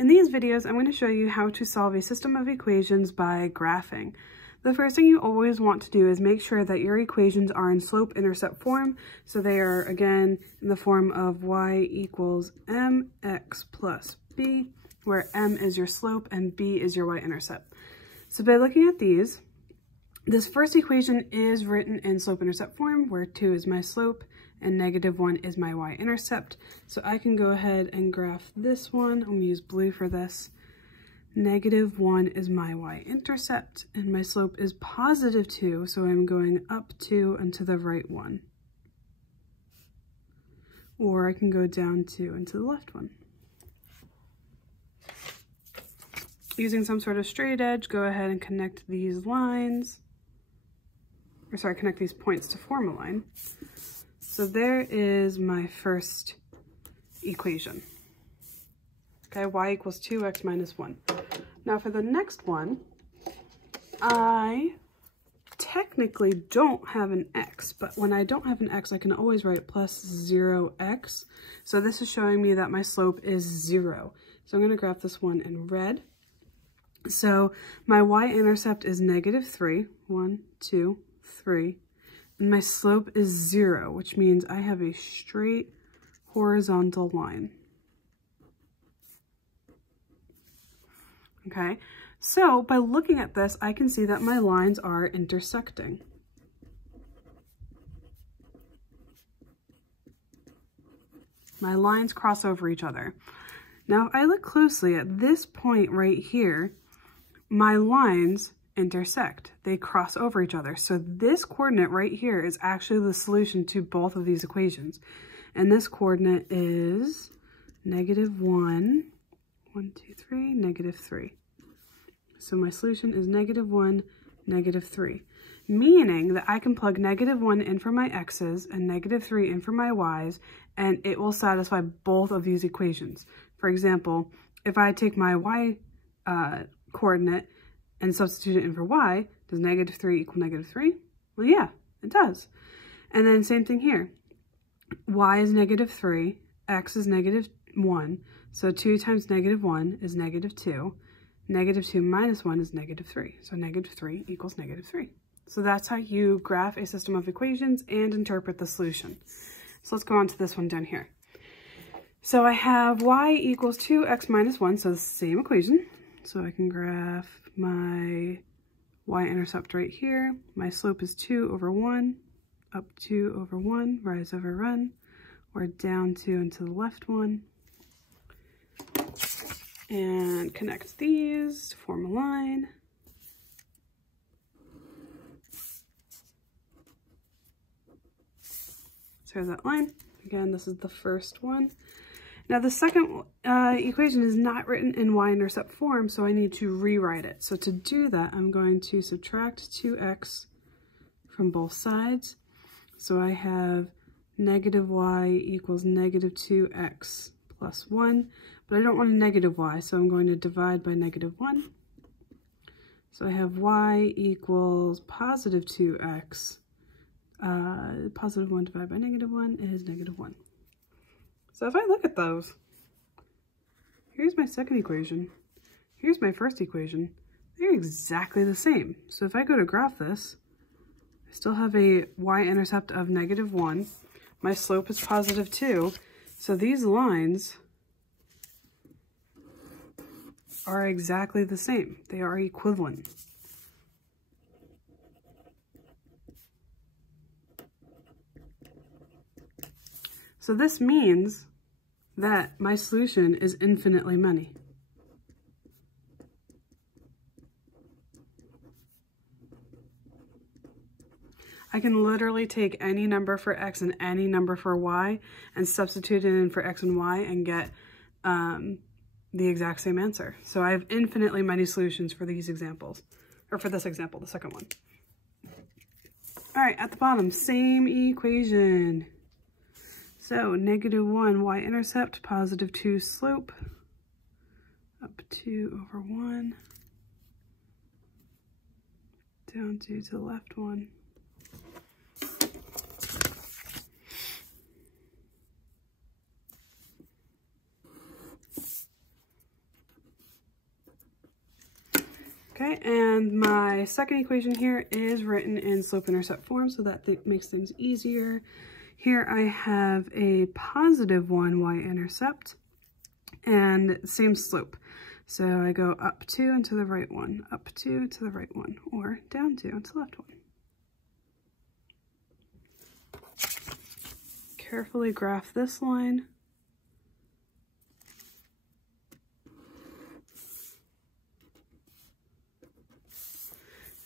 In these videos, I'm going to show you how to solve a system of equations by graphing. The first thing you always want to do is make sure that your equations are in slope-intercept form. So they are, again, in the form of y equals mx plus b, where m is your slope and b is your y-intercept. So by looking at these, this first equation is written in slope-intercept form, where 2 is my slope and -1 is my y-intercept. So I can go ahead and graph this one. I'm going to use blue for this. -1 is my y-intercept, and my slope is +2, so I'm going up 2 and to the right 1. Or I can go down 2 and to the left 1. Using some sort of straight edge, go ahead and connect these lines. Or sorry, connect these points to form a line. So there is my first equation. Okay, y equals 2x minus 1. Now for the next one, I technically don't have an x, but when I don't have an x, I can always write plus 0x. So this is showing me that my slope is 0. So I'm going to graph this one in red. So my y-intercept is -3, 1, 2, 3. And my slope is 0, which means I have a straight horizontal line. Okay, so by looking at this, I can see that my lines are intersecting. My lines cross over each other. Now, if I look closely at this point right here, my lines intersect. They cross over each other. So this coordinate right here is actually the solution to both of these equations. And this coordinate is -1, 1, 2, 3, -3. So my solution is -1, -3, meaning that I can plug -1 in for my x's and -3 in for my y's, and it will satisfy both of these equations. For example, if I take my y coordinate and substitute it in for y, does -3 equal -3? Well, yeah, it does. And then same thing here. Y is -3, x is -1, so 2 times -1 is -2. -2 minus 1 is -3, so -3 equals -3. So that's how you graph a system of equations and interpret the solution. So let's go on to this one down here. So I have y equals 2x minus 1, so the same equation. So I can graph my y-intercept right here. My slope is 2 over 1, up 2 over 1, rise over run, or down 2 and to the left 1. And connect these to form a line. So there's that line. Again, this is the first one. Now the second equation is not written in y-intercept form, so I need to rewrite it. So to do that, I'm going to subtract 2x from both sides. So I have -y equals -2x plus 1, but I don't want a negative y, so I'm going to divide by -1. So I have y equals positive 2x. Positive 1 divided by -1 is -1. So if I look at those, here's my second equation, here's my first equation, they're exactly the same. So if I go to graph this, I still have a y-intercept of -1, my slope is +2, so these lines are exactly the same. They are equivalent. So this means that my solution is infinitely many. I can literally take any number for x and any number for y and substitute it in for x and y and get the exact same answer. So I have infinitely many solutions for these examples, or for this example, the second one. All right, at the bottom, same equation. So -1 y-intercept, +2 slope, up 2 over 1, down 2 to the left 1. Okay, and my second equation here is written in slope-intercept form, so that makes things easier. Here I have a positive 1 y-intercept and same slope. So I go up 2 and to the right 1, up 2 to the right 1, or down 2 and to the left 1. Carefully graph this line.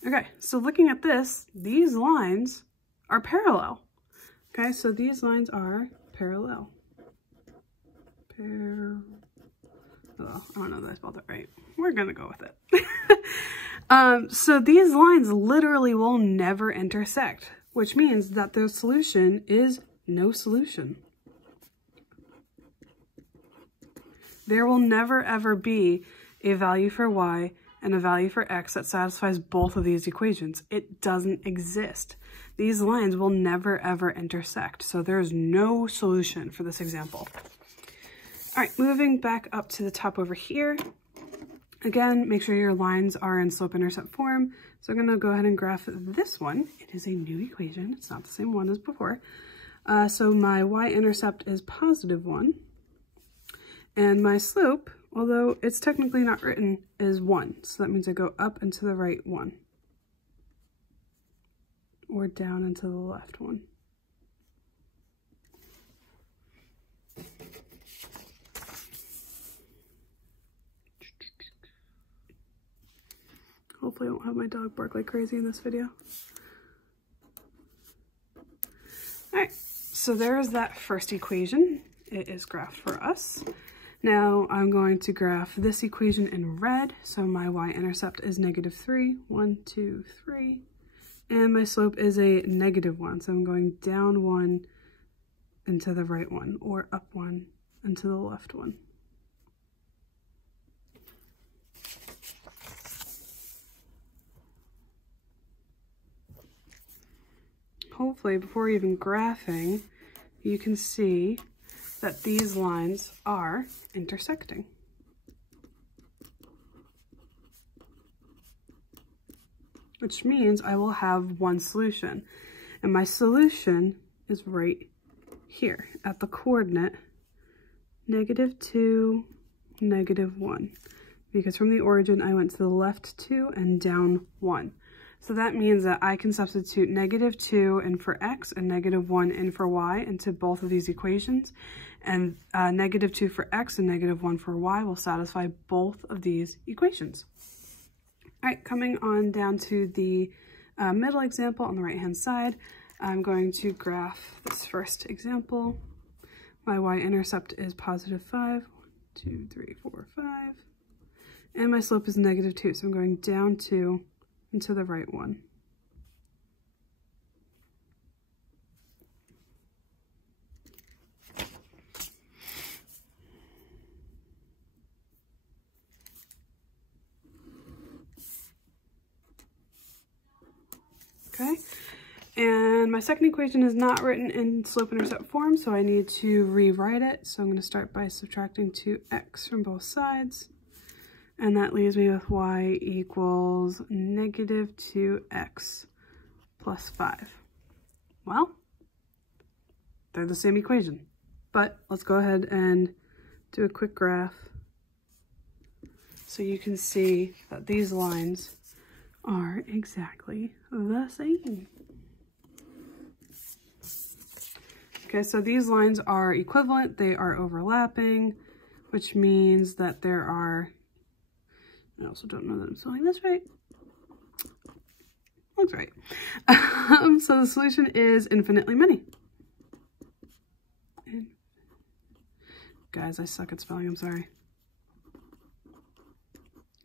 Okay, so looking at this, these lines are parallel. Okay, so these lines are parallel. Oh, I don't know that I spelled it right. We're gonna go with it. So these lines literally will never intersect, which means that the solution is no solution. There will never ever be a value for y and a value for x that satisfies both of these equations. It doesn't exist. These lines will never ever intersect, so there's no solution for this example. All right, moving back up to the top over here. Again, make sure your lines are in slope-intercept form. So I'm gonna go ahead and graph this one. It is a new equation, it's not the same one as before. So my y-intercept is positive 1, and my slope, although it's technically not written, is 1. So that means I go up and to the right 1, or down and to the left 1. Hopefully I won't have my dog bark like crazy in this video. All right, so there's that first equation. It is graphed for us. Now I'm going to graph this equation in red. So my y-intercept is -3, 1, 2, 3. And my slope is a -1. So I'm going down 1 and to the right 1, or up 1 and to the left 1. Hopefully, before even graphing, you can see that these lines are intersecting. Which means I will have one solution. And my solution is right here at the coordinate -2, -1. Because from the origin, I went to the left 2 and down 1. So that means that I can substitute -2 in for x and -1 in for y into both of these equations. And -2 for x and -1 for y will satisfy both of these equations. All right, coming on down to the middle example on the right-hand side, I'm going to graph this first example. My y-intercept is +5, 1, 2, 3, 4, 5. And my slope is -2, so I'm going down 2 and to the right 1. Okay, and my second equation is not written in slope-intercept form, so I need to rewrite it. So I'm going to start by subtracting 2x from both sides. And that leaves me with y equals -2x plus 5. Well, they're the same equation, but let's go ahead and do a quick graph so you can see that these lines are exactly the same. Okay, so these lines are equivalent, they are overlapping, which means that there are, I also don't know that I'm spelling this right. Looks right. So the solution is infinitely many. Guys, I suck at spelling, I'm sorry.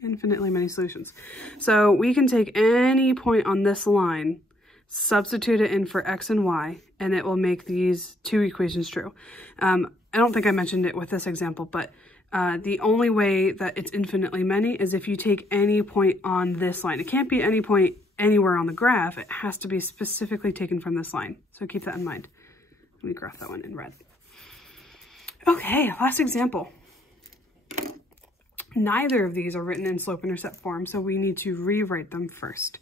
Infinitely many solutions. So we can take any point on this line, substitute it in for x and y, and it will make these two equations true. I don't think I mentioned it with this example, but the only way that it's infinitely many is if you take any point on this line. It can't be any point anywhere on the graph. It has to be specifically taken from this line. So keep that in mind. Let me graph that one in red. Okay, last example. Neither of these are written in slope-intercept form, so we need to rewrite them first.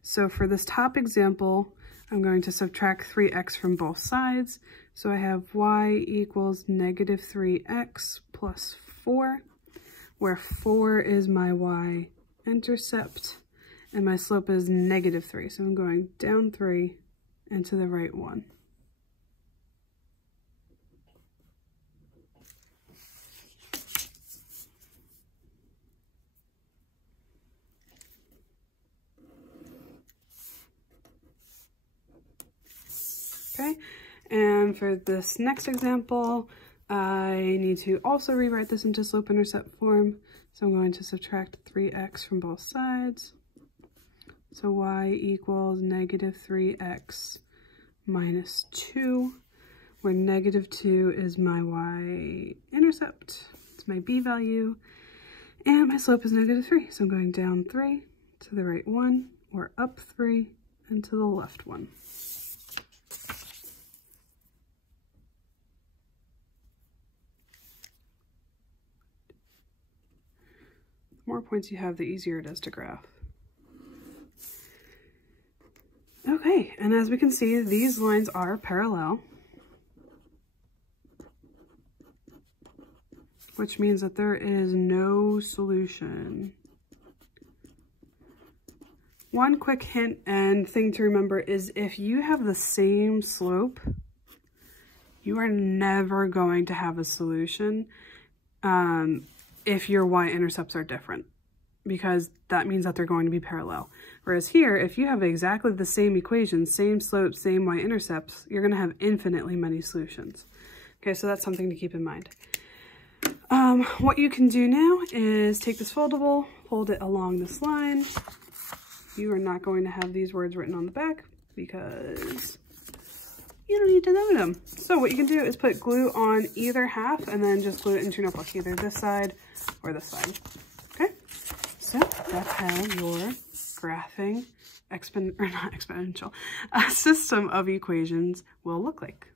So for this top example, I'm going to subtract 3x from both sides. So I have y equals negative 3x plus 4, where 4 is my y-intercept, and my slope is negative 3. So I'm going down 3 and to the right 1. Okay, and for this next example, I need to also rewrite this into slope-intercept form. So I'm going to subtract 3x from both sides. So y equals negative 3x minus 2, where negative 2 is my y-intercept. It's my b value. And my slope is negative 3. So I'm going down 3 to the right 1, or up 3 and to the left 1. The more points you have, the easier it is to graph. Okay, and as we can see, these lines are parallel, which means that there is no solution. One quick hint and thing to remember is if you have the same slope, you are never going to have a solution if your y-intercepts are different, because that means that they're going to be parallel. Whereas here, if you have exactly the same equation, same slope, same y-intercepts, you're going to have infinitely many solutions. Okay, so that's something to keep in mind. What you can do now is take this foldable, fold it along this line. You are not going to have these words written on the back because you don't need to know them. So what you can do is put glue on either half and then just glue it into your notebook, either this side or this side. Okay, so that's how your graphing system of equations will look like.